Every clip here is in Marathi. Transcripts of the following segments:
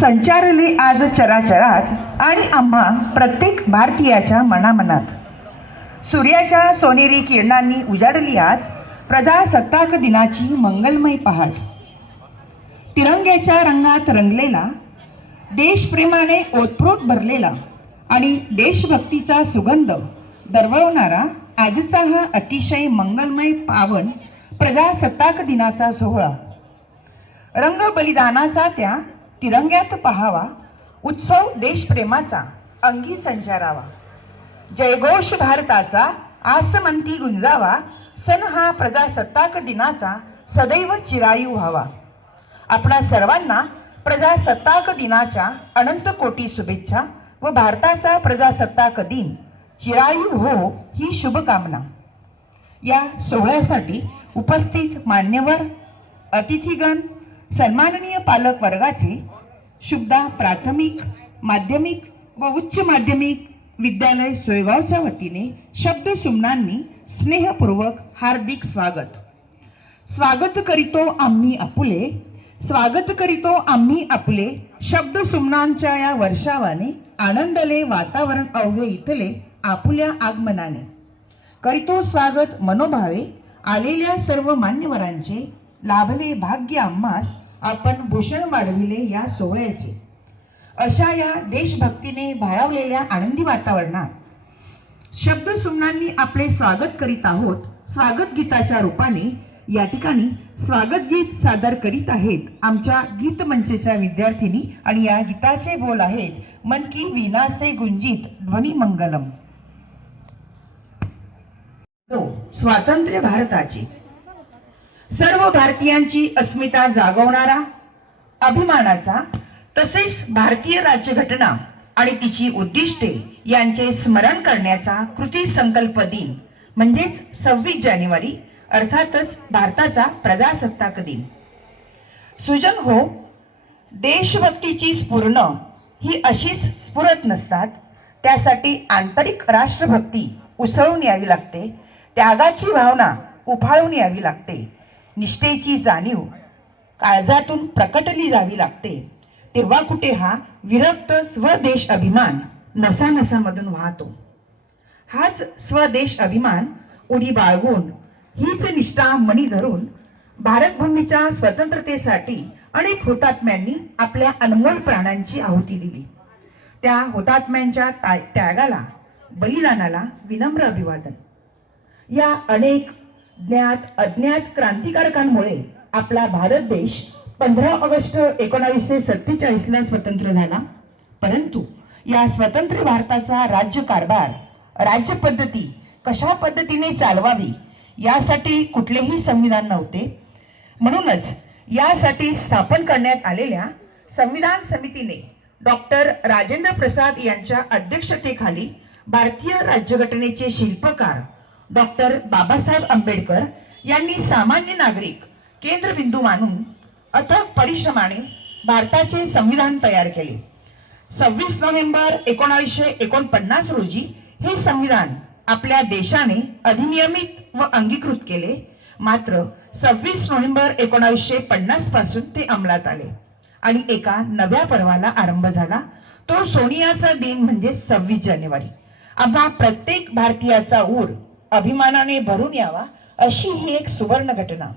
संचारले आज चराचरात आणि आम्हा प्रत्येक भारतीयाच्या मनामनात. सूर्याच्या सोनेरी किरणांनी उजाडली आज प्रजासत्ताक दिनाची मंगलमय पहाट. तिरंग्याच्या रंगात रंगलेला देशप्रेमाने ओतप्रोत भरलेला आणि देशभक्तीचा सुगंध दर्ववणारा आजचा हा अतिशय मंगलमय पावन प्रजासत्ताक दिनाचा सोहळा. रंग बलिदानाचा त्या तिरंग्यात पहावा. उत्सव देशप्रेमाचा अंगी संचारावा. जयघोष भारताचा आसमंती गुंजावा. सण हा प्रजासत्ताक दिनाचा सदैव चिरायू व्हावा. आपणा सर्वांना प्रजासत्ताक दिनाच्या अनंत कोटी शुभेच्छा व भारताचा प्रजासत्ताक दिन चिरायू हो ही शुभकामना. या सोहळ्यासाठी उपस्थित मान्यवर अतिथीगण सन्माननीय पालक वर्गाचे शुभदा प्राथमिक माध्यमिक व उच्च माध्यमिक विद्यालय सोयगावच्या वतीने शब्द सुमनांनी स्नेहपूर्वक हार्दिक स्वागत. स्वागत करीतो आम्ही आपुले स्वागत करीतो आम्ही आपले शब्द सुमनांच्या या वर्षावाने आनंदले वातावरण अवघे इथले आपुल्या आगमनाने. करीतो स्वागत मनोभावे आलेल्या सर्व मान्यवरांचे लाभले भाग्य आम्हास आपण भूषण वाढविले या सोहळ्याचे. अशा या देशभक्तीने भारावलेल्या आनंदी वातावरणात शब्दसुमनांनी आपले स्वागत करीत आहोत स्वागत गीताच्या रूपाने. या ठिकाणी स्वागत गीत सादर करीत आहेत आमच्या गीत मंचेच्या विद्यार्थिनी आणि या गीताचे बोल आहेत मन की विनासे गुंजित ध्वनी मंगलम. स्वातंत्र्य भारताची सर्व भारतीयांची अस्मिता जागवणारा अभिमानाचा तसेच भारतीय राज्यघटना आणि तिची उद्दिष्टे यांचे स्मरण करण्याचा कृती संकल्प दिन म्हणजेच सव्वीस जानेवारी अर्थातच भारताचा प्रजासत्ताक दिन. सुजन हो देशभक्तीची स्फुरण ही अशीच स्फुरत नसतात त्यासाठी आंतरिक राष्ट्रभक्ती उसळून यावी लागते त्यागाची भावना उफाळून यावी लागते निष्ठेची जाणीव. काळजातून प्रकटली जावी लागते. तेव्हा कुठे हा विरक्त स्वदेश अभिमान नसानसामधून वाहतो. हाच स्वदेश अभिमान उडी बाळगून हीच निष्ठा मणी धरून भारतभूमीच्या स्वतंत्रतेसाठी अनेक हुतात्म्यांनी आपल्या अनमोल प्राणांची आहुती दिली. त्या हुतात्म्यांच्या त्यागाला बलिदानाला विनम्र अभिवादन. या अनेक ज्ञात अज्ञात क्रांतिकारकांमुळे आपला भारत देश पंधरा ऑगस्ट एकोणावीसशे सत्तेचाळीसला स्वतंत्र झाला. परंतु या स्वतंत्र भारताचा राज्यकारभार राज्य पद्धती कशा पद्धतीने चालवावी यासाठी कुठलेही संविधान नव्हते. म्हणूनच यासाठी स्थापन करण्यात आलेल्या संविधान समितीने डॉक्टर राजेंद्र प्रसाद यांच्या अध्यक्षतेखाली भारतीय राज्यघटनेचे शिल्पकार डॉक्टर बाबासाहेब आंबेडकर यांनी सामान्य नागरिक केंद्रबिंदू मानून अथक परिश्रमाने भारताचे संविधान तयार केले. सव्वीस नोव्हेंबर एकोणावीसशे एकोणपन्नास रोजी हे संविधान आपल्या देशाने अधिनियमित व अंगीकृत केले. मात्र सव्वीस नोव्हेंबर एकोणावीसशे पन्नासपासून ते अंमलात आले आणि एका नव्या पर्वाला आरंभ झाला. तो सोनियाचा दिन म्हणजे सव्वीस जानेवारी. आम्हा प्रत्येक भारतीयाचा ऊर अभिमानाने भरून यावा अशी ही एक सुवर्ण घटना.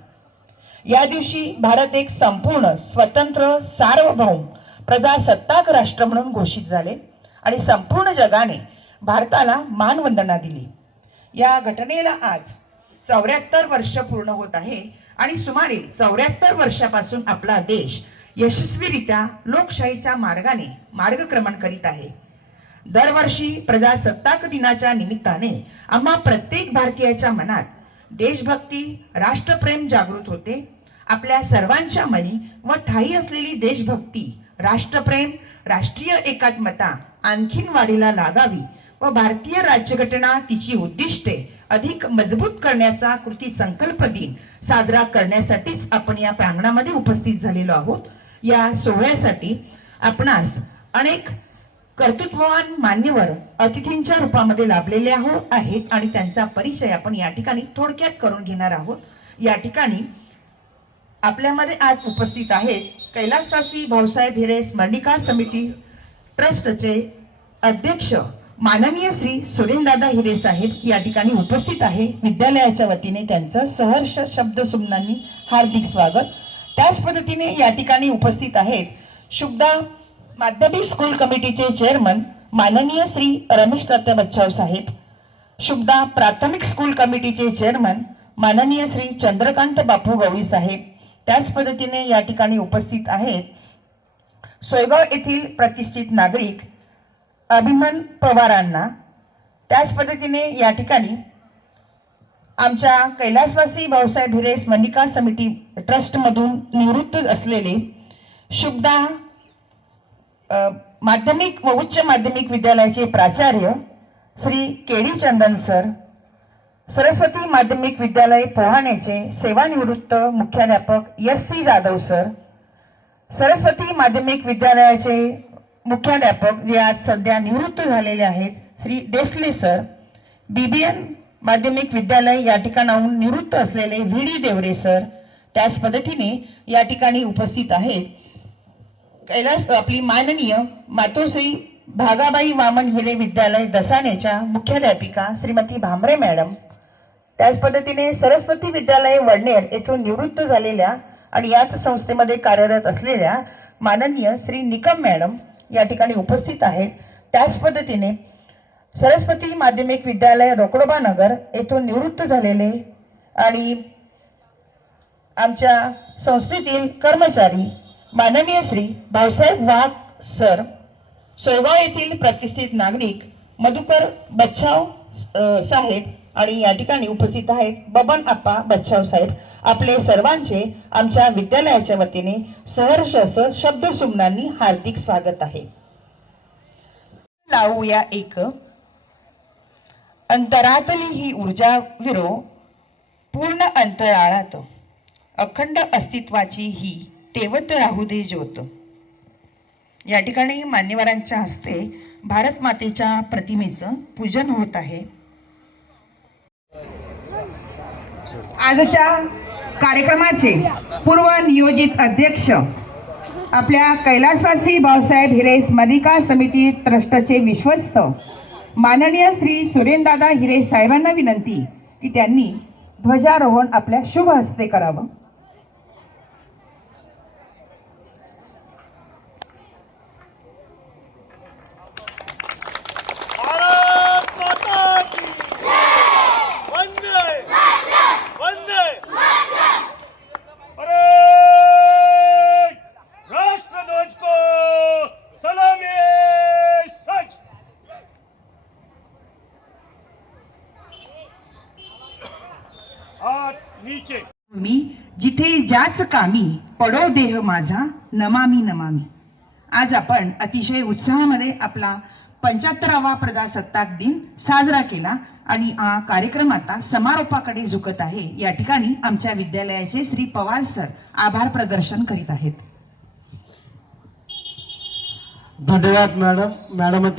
या दिवशी भारत एक संपूर्ण स्वतंत्र सार्वभौम प्रजासत्ताक राष्ट्र म्हणून घोषित झाले आणि संपूर्ण जगाने भारताला मानवंदना दिली. या घटनेला आज चौऱ्याहत्तर वर्ष पूर्ण होत आहे आणि सुमारे चौऱ्याहत्तर वर्षापासून आपला देश यशस्वीरित्या लोकशाहीच्या मार्गाने मार्गक्रमण करीत आहे. दरवर्षी प्रजासत्ताक दिनाच्या निमित्ताने आम्हा प्रत्येक भारतीयाच्या मनात देशभक्ती राष्ट्रप्रेम जागृत होते. आपल्या सर्वांच्या मनी व ठाई असलेली देशभक्ती राष्ट्रप्रेम राष्ट्रीय एकात्मता आणखीन वाढीला लागावी व भारतीय राज्यघटना तिची उद्दिष्टे अधिक मजबूत करण्याचा कृती संकल्प दिन साजरा करण्यासाठीच आपण या प्रांगणामध्ये उपस्थित झालेलो आहोत. या सोहळ्यासाठी आपणास अनेक कर्तृत्ववान मान्यवर अतिथींच्या रूपामध्ये लाभलेले आहोत आहेत आणि त्यांचा परिचय आपण या ठिकाणी थोडक्यात करून घेणार आहोत. या ठिकाणी आपल्यामध्ये आज उपस्थित आहेत कैलासवासी भाऊसाहेब हिरे स्मरणिका समिती ट्रस्टचे अध्यक्ष माननीय श्री सुरेनदादा हिरे साहेब या ठिकाणी उपस्थित आहे. विद्यालयाच्या वतीने त्यांचं सहर्ष शब्द सुमनांनी हार्दिक स्वागत. त्याच पद्धतीने या ठिकाणी उपस्थित आहेत शुभदा माध्यमिक स्कूल कमिटीचे चेअरमन माननीय श्री रमेश दत्त बच्चाव साहेब शुभदा प्राथमिक स्कूल कमिटीचे चेअरमन माननीय श्री चंद्रकांत बापू गवळी साहेब त्याच पद्धतीने या ठिकाणी उपस्थित आहेत सोयगाव येथील प्रतिष्ठित नागरिक अभिमन पवारांना. त्याच पद्धतीने या ठिकाणी आमच्या कैलासवासी भाऊसाहेब हिरे स्मनिका समिती ट्रस्टमधून निवृत्त असलेले शुभदा माध्यमिक व उच्च माध्यमिक विद्यालयाचे प्राचार्य Shri K D Chandan sir Saraswati माध्यमिक विद्यालय पोहाण्याचे सेवानिवृत्त मुख्याध्यापक S C Jadhav sir Saraswati माध्यमिक विद्यालयाचे मुख्याध्यापक जे आज सध्या निवृत्त झालेले आहेत श्री डेसले सर बीबीएन माध्यमिक विद्यालय या ठिकाणाहून निवृत्त असलेले व्ही डी देवरे सर त्याच पद्धतीने या ठिकाणी उपस्थित आहेत. कैलास आपली माननीय मातोश्री भागाबाई वामन हिरे विद्यालय दसानेच्या मुख्याध्यापिका श्रीमती भामरे मॅडम त्याच पद्धतीने सरस्वती विद्यालय वडनेर येथून निवृत्त झालेल्या आणि याच संस्थेमध्ये कार्यरत असलेल्या माननीय श्री निकम मॅडम या ठिकाणी उपस्थित आहेत. त्याच पद्धतीने सरस्वती माध्यमिक विद्यालय रोकडोबा नगर येथून निवृत्त झालेले आणि आमच्या संस्थेतील कर्मचारी माननीय श्री भाऊसाहेब वाघ सर सोयगाव येथील प्रतिष्ठित नागरिक मधुकर बच्छाव साहेब आणि या ठिकाणी उपस्थित आहेत बबन आप्पा बच्छाव साहेब. आपले सर्वांचे आमच्या विद्यालयाच्या वतीने सहर्ष असं शब्द सुमनांनी हार्दिक स्वागत आहे. लावूया एक. अंतरातली ही ऊर्जा विरो पूर्ण अंतराळात अखंड अस्तित्वाची ही तेवत राहू दे ज्योत. या ठिकाणी मान्यवरांच्या हस्ते भारत मातेच्या प्रतिमेचं पूजन होत आहे. आजच्या कार्यक्रमाचे पूर्व नियोजित अध्यक्ष आपल्या कैलासवासी भाऊसाहेब हिरे स्मरिका समिती ट्रस्टचे विश्वस्त माननीय श्री सुरेनदादा हिरे साहेबांना विनंती की त्यांनी ध्वजारोहण आपल्या शुभ हस्ते करावं. ज्याच कामी पडो देह माझा नमामी नमामी. आज आपण अतिशय उत्साहामध्ये आपला पंच्याहत्तरावा प्रजासत्ताक दिन साजरा केला आणि हा कार्यक्रम आता समारोपाकडे झुकत आहे. या ठिकाणी आमच्या विद्यालयाचे श्री पवार सर आभार प्रदर्शन करीत आहेत. धन्यवाद मॅडम. मॅडम